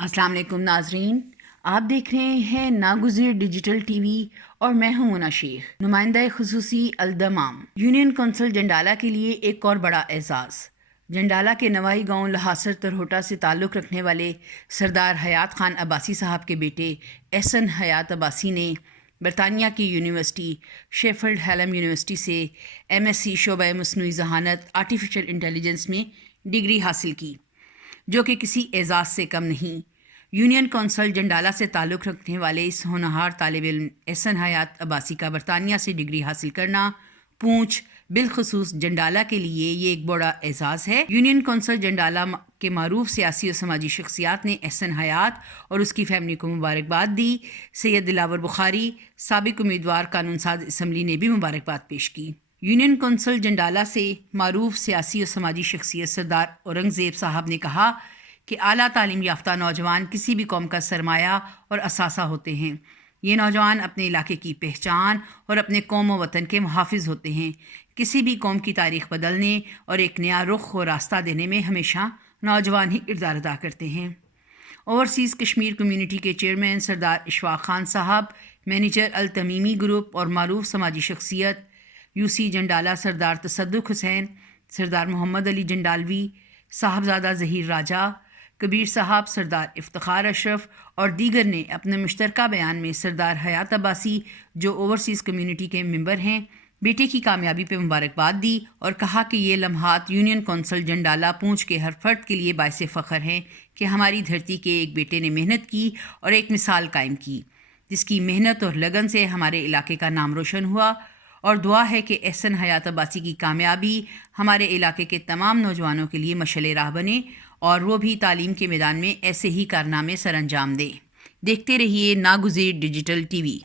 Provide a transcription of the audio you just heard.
السلام علیکم ناظرین، آپ دیکھ رہے ہیں ناگزیر ڈیجیٹل ٹی وی اور میں ہوں مونا شیخ، نمائندہ خصوصی الدمام۔ یونین کونسل جنڈالہ کے لیے ایک اور بڑا اعزاز۔ جنڈالہ کے نوائی گاؤں لہاسر ترہوٹا سے تعلق رکھنے والے سردار حیات خان عباسی صاحب کے بیٹے احسن حیات عباسی نے برطانیہ کی یونیورسٹی شیفیلڈ ہیلم یونیورسٹی سے MSc شعبہ مصنوعی ذہانت آرٹیفیشل انٹیلیجنس میں ڈگری حاصل کی، جو کہ کسی اعزاز سے کم نہیں۔ یونین کونسل جنڈالہ سے تعلق رکھنے والے اس ہونہار طالب علم احسن حیات عباسی کا برطانیہ سے ڈگری حاصل کرنا پونچھ بالخصوص جنڈالہ کے لیے یہ ایک بڑا اعزاز ہے۔ یونین کونسل جنڈالہ کے معروف سیاسی و سماجی شخصیات نے احسن حیات اور اس کی فیملی کو مبارکباد دی۔ سید دلاور بخاری، سابق امیدوار قانون ساز اسمبلی نے بھی مبارکباد پیش کی۔ یونین کونسل جنڈالہ سے معروف سیاسی و سماجی شخصیت سردار اورنگزیب صاحب نے کہا کہ اعلیٰ تعلیم یافتہ نوجوان کسی بھی قوم کا سرمایہ اور اثاثہ ہوتے ہیں۔ یہ نوجوان اپنے علاقے کی پہچان اور اپنے قوم و وطن کے محافظ ہوتے ہیں۔ کسی بھی قوم کی تاریخ بدلنے اور ایک نیا رخ و راستہ دینے میں ہمیشہ نوجوان ہی کردار ادا کرتے ہیں۔ اوورسیز کشمیر کمیونٹی کے چیئرمین سردار اشفاق خان صاحب، مینیجر التمیمی گروپ اور معروف سماجی شخصیت UC جنڈالہ سردار تصدق حسین، سردار محمد علی جنڈالوی، صاحبزادہ ظہیر راجہ، کبیر صاحب، سردار افتخار اشرف اور دیگر نے اپنے مشترکہ بیان میں سردار حیات عباسی، جو اوورسیز کمیونٹی کے ممبر ہیں، بیٹے کی کامیابی پہ مبارکباد دی اور کہا کہ یہ لمحات یونین کونسل جنڈالہ پونچھ کے ہر فرد کے لیے باعث فخر ہیں کہ ہماری دھرتی کے ایک بیٹے نے محنت کی اور ایک مثال قائم کی، جس کی محنت اور لگن سے ہمارے علاقے کا نام روشن ہوا، اور دعا ہے کہ احسن حیات عباسی کی کامیابی ہمارے علاقے کے تمام نوجوانوں کے لیے مشعل راہ بنے اور وہ بھی تعلیم کے میدان میں ایسے ہی کارنامے سر انجام دیں۔ دیکھتے رہیے ناگزیر ڈیجیٹل ٹی وی۔